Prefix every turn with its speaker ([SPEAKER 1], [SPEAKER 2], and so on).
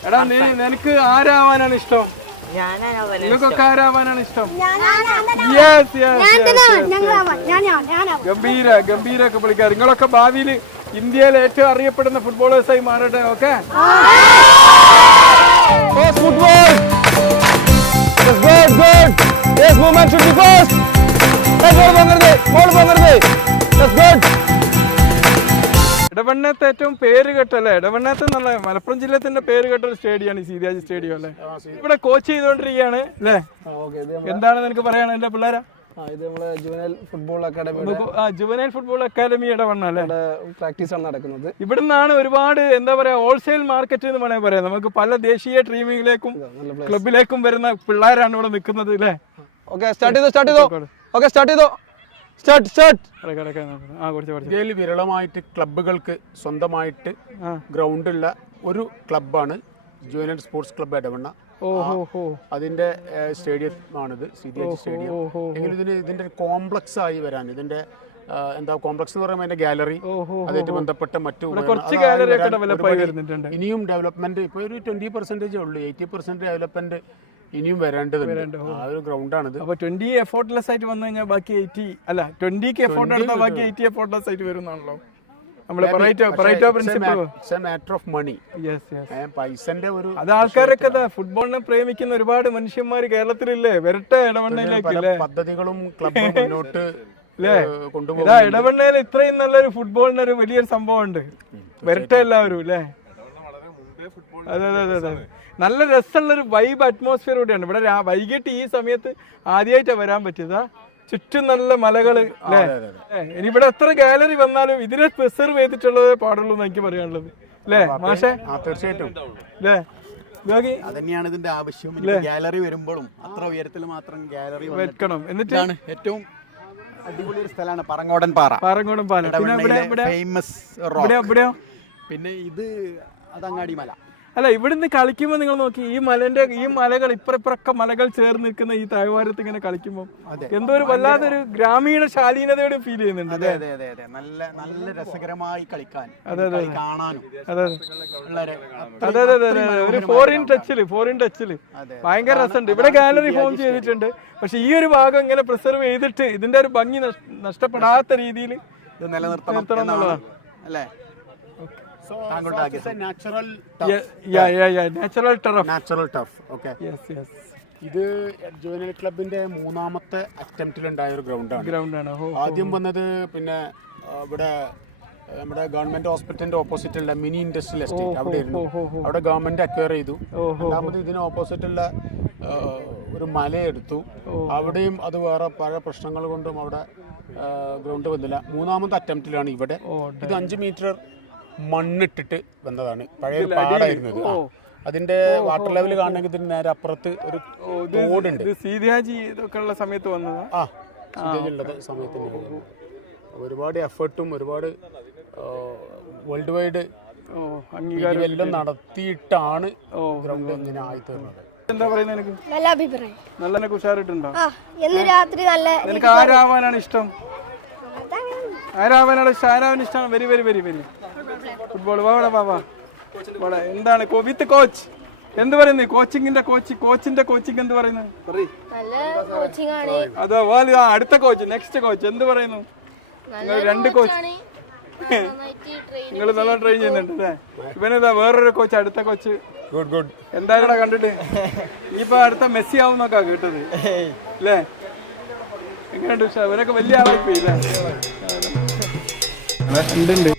[SPEAKER 1] എടാ നിനക്ക് ആരാവാനാണ് ഇഷ്ടം? നിങ്ങൾക്കൊക്കെ ആരാവാനാണ് ഇഷ്ടം? ഗംഭീര ഒക്കെ വിളിക്കാം. നിങ്ങളൊക്കെ ഭാവിയിൽ ഇന്ത്യയിൽ ഏറ്റവും അറിയപ്പെടുന്ന ഫുട്ബോളേഴ്സായി മാറട്ടെ. ഓക്കെ, ഇടവണ്ണത്തെ ഏറ്റവും പേര് കേട്ടല്ലേ? ഇടവണ്ണത്ത് എന്നുള്ള മലപ്പുറം ജില്ലത്തിന്റെ പേര് കേട്ട ഒരു സ്റ്റേഡിയമാണ് ഈ സീതാജി സ്റ്റേഡിയം അല്ലേ? ഇവിടെ കോച്ച് ചെയ്തോണ്ടിരിക്കുകയാണ് അല്ലേ? എന്താണ് നിനക്ക് പറയണ എന്റെ പിള്ളേരാ?
[SPEAKER 2] ജുവനൈൽ
[SPEAKER 1] ഫുട്ബോൾ അക്കാദമി ഇടവണ്ണ അല്ലേ?
[SPEAKER 2] പ്രാക്ടീസ് ആണ് നടക്കുന്നത്.
[SPEAKER 1] ഇവിടുന്നാണ് ഒരുപാട് എന്താ പറയാ ഹോൾസെയിൽ മാർക്കറ്റ് എന്ന് വേണമെങ്കിൽ പറയാം. നമുക്ക് പല ദേശീയ ടീമുകളിലേക്കും ക്ലബിലേക്കും വരുന്ന പിള്ളേരാണ് ഇവിടെ നിൽക്കുന്നത് അല്ലേ?
[SPEAKER 3] ഇന്ത്യയിൽ വിരളമായിട്ട് ക്ലബ്ബുകൾക്ക് സ്വന്തമായിട്ട് ഗ്രൗണ്ടുള്ള ഒരു ക്ലബ്ബാണ് ജുവനൈൽ സ്പോർട്സ് ക്ലബ്ബ് ഇടവണ്ണ. അതിന്റെ സ്റ്റേഡിയം ആണിത്, സിദിയാജി സ്റ്റേഡിയം. എങ്കിലും ഇതിന്റെ കോംപ്ലക്സ് ആയി വരാൻ ഇതിന്റെ എന്താ കോംപ്ലക്സ് എന്ന് പറയുമ്പോൾ അതിന്റെ ഗാലറി, അതുമായിട്ട് ബന്ധപ്പെട്ട മറ്റു ഇനിയും ഡെവലപ്മെന്റ് ഇപ്പൊ ഒരു 20% ഉള്ളൂ. 80% ഡെവലപ്മെന്റ് ഇനിയും വരേണ്ടതുണ്ട്. ആ ഒരു ഗ്രൗണ്ടാണിത്.
[SPEAKER 1] അപ്പൊ 20 എഫോർട്ട്ലെസ് ആയിട്ട് വന്നു കഴിഞ്ഞാൽ ബാക്കി 80 അല്ല 20ക്ക് എഫോർട്ട് എടുത്താൽ ബാക്കി 80 എഫോർട്ട്ലെസ് ആയിട്ട് വരുന്നാണല്ലോ നമ്മള് അത്. ആൾക്കാരൊക്കെ ഫുട്ബോളിനെ പ്രേമിക്കുന്ന ഒരുപാട് മനുഷ്യന്മാര് കേരളത്തിലില്ലേ? വരട്ടെ ഇടവണ്ണയിലേക്കല്ലേ?
[SPEAKER 3] പദ്ധതികളും ക്ലബ്ബും മുന്നോട്ട്
[SPEAKER 1] ഇതാ ഇടവണ്ണയിൽ ഇത്രയും നല്ലൊരു ഫുട്ബോളിന് ഒരു വലിയൊരു സംഭവം ഉണ്ട്. വരട്ടെ എല്ലാവരും അല്ലേ? അതെ അതെ അതെ അതെ. നല്ല രസമുള്ളൊരു വൈബ് അറ്റ്മോസ്ഫിയർ കൂടിയാണ് ഇവിടെ. വൈകിട്ട് ഈ സമയത്ത് ആദ്യമായിട്ടാണ് വരാൻ പറ്റിയതാ. ചുറ്റും നല്ല മലകള് അല്ലേ? ഇനി ഇവിടെ എത്ര ഗാലറി വന്നാലും ഇതിനെ പ്രിസർവ് ചെയ്തിട്ടുള്ളതേ പാടുള്ളൂ എന്ന് എനിക്ക് പറയാനുള്ളത് അല്ലേ മാഷേ?
[SPEAKER 3] തീർച്ചയായിട്ടും
[SPEAKER 1] അല്ലേ?
[SPEAKER 4] അതന്നെയാണ് ഇതിന്റെ ആവശ്യം. ഗാലറി വരുമ്പോഴും അത്ര ഉയരത്തിൽ മാത്രം ഗാലറി
[SPEAKER 1] വെക്കണം. എന്നിട്ടാണ്
[SPEAKER 4] ഏറ്റവും അടിപൊളി ഒരു സ്ഥലമാണ് പറങ്ങോടൻ പാറ. Famous rock. പിന്നെ ഇത് അതങ്ങാടി മല.
[SPEAKER 1] അല്ല, ഇവിടുന്ന് കളിക്കുമ്പോൾ നിങ്ങൾ നോക്കി ഈ മലകൾ ഇപ്പുറക്കെ മലകൾ ചേർന്ന് നിൽക്കുന്ന ഈ താഴ്വാരത്ത് ഇങ്ങനെ കളിക്കുമ്പോൾ എന്തോ ഒരു വല്ലാതൊരു ഗ്രാമീണ ശാലീനതയോടെ ഫീൽ ചെയ്യുന്നുണ്ട്.
[SPEAKER 4] അതെ അതെ അതെ അതെ. നല്ല രസകരമായി കളിക്കാൻ, കാണാനും.
[SPEAKER 1] അതെ അതെ അതെ അതെ. ഒരു ഫോറിൻ ടച്ചില് ഭയങ്കര രസമുണ്ട്. ഇവിടെ ഗാലറി ഫോം ചെയ്തിട്ടുണ്ട്. പക്ഷെ ഈ ഒരു ഭാഗം ഇങ്ങനെ പ്രിസർവ് ചെയ്തിട്ട് ഇതിന്റെ ഒരു ഭംഗി നഷ്ടപ്പെടാത്ത രീതിയിൽ
[SPEAKER 4] നിലനിർത്തണം എന്നുള്ളതാണ് അല്ലേ?
[SPEAKER 3] So it's a natural turf. Okay.
[SPEAKER 1] Yes.
[SPEAKER 3] ഇത് ജുവനൈൽ ക്ലബിന്റെ മൂന്നാമത്തെ അറ്റംപ്റ്റിലുണ്ടായ ഒരു ഗ്രൗണ്ടാണ്. ആദ്യം വന്നത് പിന്നെ ഇവിടെ നമ്മുടെ ഗവൺമെന്റ് ഹോസ്പിറ്റലിന്റെ ഓപ്പോസിറ്റുള്ള മിനി ഇൻഡസ്ട്രിയൽ എസ്റ്റേറ്റ് അവിടെ ആയിരുന്നു. അവിടെ ഗവൺമെന്റ് അക്വയർ ചെയ്തു. രണ്ടാമത് ഇതിന് ഓപ്പോസിറ്റുള്ള ഒരു മലയെടുത്തു. അവിടെയും അത് വേറെ പല പ്രശ്നങ്ങൾ കൊണ്ടും അവിടെ ഗ്രൗണ്ട് വന്നില്ല. മൂന്നാമത്തെ അറ്റംപ്റ്റിലാണ് ഇവിടെ. ഇത് 5 മീറ്റർ മണ്ണിട്ടിട്ട് വന്നതാണ്. പഴയ പാടായിരുന്നത്. അതിന്റെ വാട്ടർ ലെവൽ കാണണമെങ്കിൽ ഇതിന് നേരെ അപ്പുറത്ത് ഒരു തോടുണ്ട്.
[SPEAKER 1] സീതാജി ഇതൊക്കെ ഉള്ള സമയത്ത് വന്നത്.
[SPEAKER 3] സമയത്ത് ഒരുപാട് എഫേർട്ടും ഒരുപാട് വേൾഡ് വൈഡ് എല്ലാം നടത്തിയിട്ടാണ് ഗ്രൗണ്ട് ഇങ്ങനെ ആയിത്തീർന്നത്.
[SPEAKER 1] എന്താ പറയുന്നത്? എനിക്ക്
[SPEAKER 5] നല്ല അഭിപ്രായം.
[SPEAKER 1] നല്ല ഉഷാറിട്ടുണ്ടോ?
[SPEAKER 5] രാത്രി നല്ല.
[SPEAKER 1] എനിക്ക് ആരാവാനാണ് ഇഷ്ടം? ആരാവാനാണ് ഇഷ്ടം? Very very very very football. വാടാ എന്താണ് വിത്ത് കോച്ച് എന്ത് പറയുന്നത്? കോച്ചിന്റെ കോച്ചിങ് എന്ത് പറയുന്നത്? അതോ അടുത്ത കോച്ച് നെക്സ്റ്റ് കോച്ച് എന്ത് പറയുന്നു? നിങ്ങൾ 2 കോച്ച് നിങ്ങൾ നല്ല ട്രെയിൻ ചെയ്യുന്നുണ്ട് അല്ലേ? ഇവനെന്താ വേറൊരു കോച്ച്, അടുത്ത കോച്ച്
[SPEAKER 3] ഗുഡ്
[SPEAKER 1] എന്താ കൂടെ കണ്ടിട്ട് ഇനിയിപ്പോ അടുത്ത മെസ്സി ആവുന്നൊക്കെ കേട്ടത് അല്ലേ? എങ്ങനെയുണ്ട്? ഇവനൊക്കെ വലിയ ആളായിപ്പോയി അല്ലേ? ഉണ്ട്